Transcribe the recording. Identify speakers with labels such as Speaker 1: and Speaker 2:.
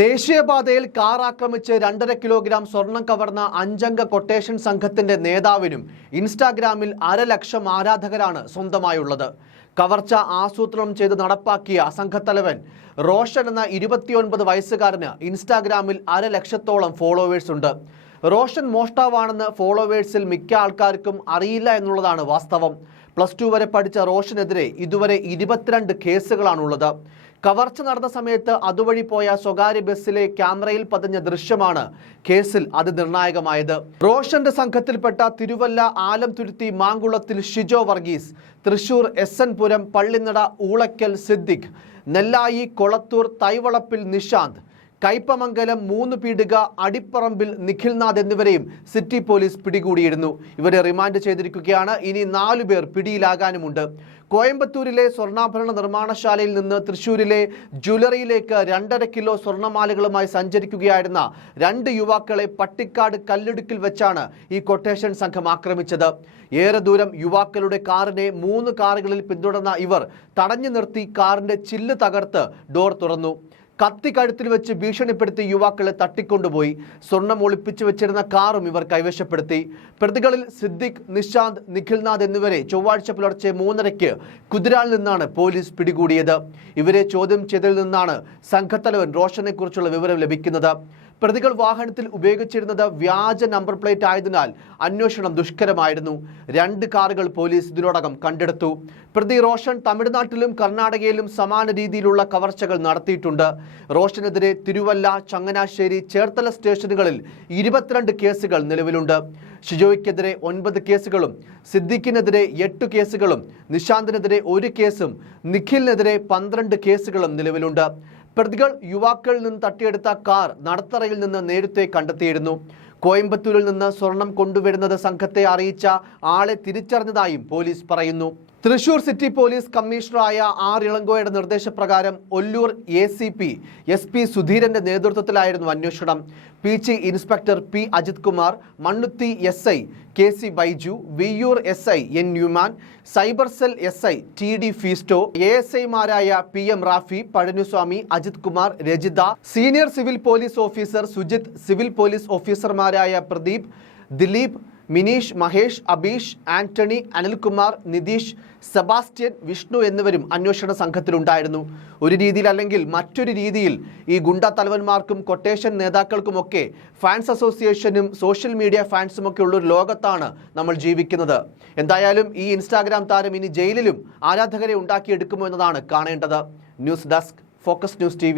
Speaker 1: ദേശീയപാതയിൽ കാർ ആക്രമിച്ച് രണ്ടര കിലോഗ്രാം സ്വർണം കവർന്ന അഞ്ചംഗ കൊട്ടേഷൻ സംഘത്തിന്റെ നേതാവിനും ഇൻസ്റ്റാഗ്രാമിൽ അരലക്ഷം ആരാധകരാണ് സ്വന്തമായുള്ളത്. കവർച്ച ആസൂത്രണം ചെയ്ത് നടപ്പാക്കിയ സംഘത്തലവൻ റോഷൻ എന്ന ഇരുപത്തിയൊൻപത് വയസ്സുകാരന് ഇൻസ്റ്റാഗ്രാമിൽ അരലക്ഷത്തോളം ഫോളോവേഴ്സ് ഉണ്ട്. റോഷൻ മോഷ്ടാവാണെന്ന് ഫോളോവേഴ്സിൽ മിക്ക ആൾക്കാർക്കും അറിയില്ല എന്നുള്ളതാണ് വാസ്തവം. പ്ലസ് ടു വരെ പഠിച്ച റോഷനെതിരെ ഇതുവരെ ഇരുപത്തിരണ്ട് കേസുകളാണുള്ളത്. കവർച്ച നടന്ന സമയത്ത് അതുവഴി പോയ സ്വകാര്യ ബസ്സിലെ ക്യാമറയിൽ പതിഞ്ഞ ദൃശ്യമാണ് കേസിൽ അത് നിർണായകമായത് റോഷന്റെ സംഘത്തിൽപ്പെട്ട തിരുവല്ല ആലംതുരുത്തി മാങ്കുളത്തിൽ ഷിജോ വർഗീസ് തൃശൂർ എസ് എൻ പുരം പള്ളിനട ഊളക്കൽ സിദ്ദിഖ് നെല്ലായി കൊളത്തൂർ തൈവളപ്പിൽ നിഷാന്ത് കയ്പമംഗലം മൂന്ന് പീടിക അടിപ്പറമ്പിൽ നിഖിൽനാഥ് എന്നിവരെയും സിറ്റി പോലീസ് പിടികൂടിയിരുന്നു. ഇവരെ റിമാൻഡ് ചെയ്തിരിക്കുകയാണ്. ഇനി നാലു പേർ പിടിയിലാകാനുമുണ്ട്. കോയമ്പത്തൂരിലെ സ്വർണാഭരണ നിർമ്മാണശാലയിൽ നിന്ന് തൃശൂരിലെ ജ്വല്ലറിയിലേക്ക് രണ്ടര കിലോ സ്വർണമാലകളുമായി സഞ്ചരിക്കുകയായിരുന്ന രണ്ട് യുവാക്കളെ പട്ടിക്കാട് കല്ലിടുക്കിൽ വെച്ചാണ് ഈ കൊട്ടേഷൻ സംഘം ആക്രമിച്ചത്. ഏറെ ദൂരം യുവാക്കളുടെ കാറിനെ മൂന്ന് കാറുകളിൽ പിന്തുടർന്ന ഇവർ തടഞ്ഞു നിർത്തി കാറിന്റെ ചില്ല് തകർത്ത് ഡോർ തുറന്നു. കത്തി കഴുത്തിൽ വെച്ച് ഭീഷണിപ്പെടുത്തി യുവാക്കളെ തട്ടിക്കൊണ്ടുപോയി. സ്വർണം ഒളിപ്പിച്ചു വെച്ചിരുന്ന കാറും ഇവർ കൈവശപ്പെടുത്തി. പ്രതികളിൽ സിദ്ദിഖ് നിഷാന്ത് നിഖിൽനാഥ് എന്നിവരെ ചൊവ്വാഴ്ച പുലർച്ചെ മൂന്നരയ്ക്ക് കുതിരാളിൽ നിന്നാണ് പോലീസ് പിടികൂടിയത്. ഇവരെ ചോദ്യം ചെയ്തതിൽ നിന്നാണ് സംഘത്തലവൻ റോഷനെ കുറിച്ചുള്ള വിവരം ലഭിക്കുന്നത്. പ്രതികൾ വാഹനത്തിൽ ഉപയോഗിച്ചിരുന്നത് വ്യാജ നമ്പർ പ്ലേറ്റ് ആയതിനാൽ അന്വേഷണം ദുഷ്കരമായിരുന്നു. രണ്ട് കാറുകൾ പോലീസ് ഇതിനോടകം കണ്ടെടുത്തു. പ്രതി റോഷൻ തമിഴ്നാട്ടിലും കർണാടകയിലും സമാന രീതിയിലുള്ള കവർച്ചകൾ നടത്തിയിട്ടുണ്ട്. റോഷനെതിരെ തിരുവല്ല ചങ്ങനാശ്ശേരി ചേർത്തല സ്റ്റേഷനുകളിൽ ഇരുപത്തിരണ്ട് കേസുകൾ നിലവിലുണ്ട്. ഷിജോയ്ക്കെതിരെ ഒൻപത് കേസുകളും സിദ്ദിഖിനെതിരെ എട്ട് കേസുകളും നിശാന്തിനെതിരെ ഒരു കേസും നിഖിലിനെതിരെ പന്ത്രണ്ട് കേസുകളും നിലവിലുണ്ട്. പ്രതികൾ യുവാക്കളിൽ നിന്ന് തട്ടിയെടുത്ത കാർ നടത്തറയിൽ നിന്ന് നേരത്തെ കണ്ടെത്തിയിരുന്നു. കോയമ്പത്തൂരിൽ നിന്ന് സ്വർണം കൊണ്ടുവരുന്നത് സംഘത്തെ അറിയിച്ച ആളെ തിരിച്ചറിഞ്ഞതായും പോലീസ് പറയുന്നു. തൃശൂർ സിറ്റി പോലീസ് കമ്മീഷണറായ ആർ ഇളങ്കോയുടെ നിർദ്ദേശപ്രകാരം Ollur A C P S P സുധീരന്റെ നേതൃത്വത്തിലായിരുന്നു അന്വേഷണം. പി ചി inspector P Ajith Kumar Mannuthy S I K C Baiju Viyyur S I N Newman cyber cell S I T D Festo A S ഐമാരായ P M Rafi Palaniswamy Ajith Kumar Rajitha senior civil police officer Sujith civil police ഓഫീസർമാരായ Pradeep Dileep Mineesh Mahesh Abeesh Antony Anilkumar Nitish Sebastian Vishnu എന്നിവരും അന്വേഷണ സംഘത്തിലുണ്ടായിരുന്നു. ഒരു രീതിയിൽ അല്ലെങ്കിൽ മറ്റൊരു രീതിയിൽ ഈ ഗുണ്ട തലവന്മാർക്കും കൊട്ടേഷൻ നേതാക്കൾക്കുമൊക്കെ ഫാൻസ് അസോസിയേഷനും സോഷ്യൽ മീഡിയ ഫാൻസും ഒക്കെ ഉള്ള ഒരു ലോകത്താണ് നമ്മൾ ജീവിക്കുന്നത്. എന്തായാലും ഈ ഇൻസ്റ്റാഗ്രാം താരം ഇനി ജയിലിലും ആരാധകരെ ഉണ്ടാക്കിയെടുക്കുമോ എന്നതാണ് കാണേണ്ടത്. News desk focus news T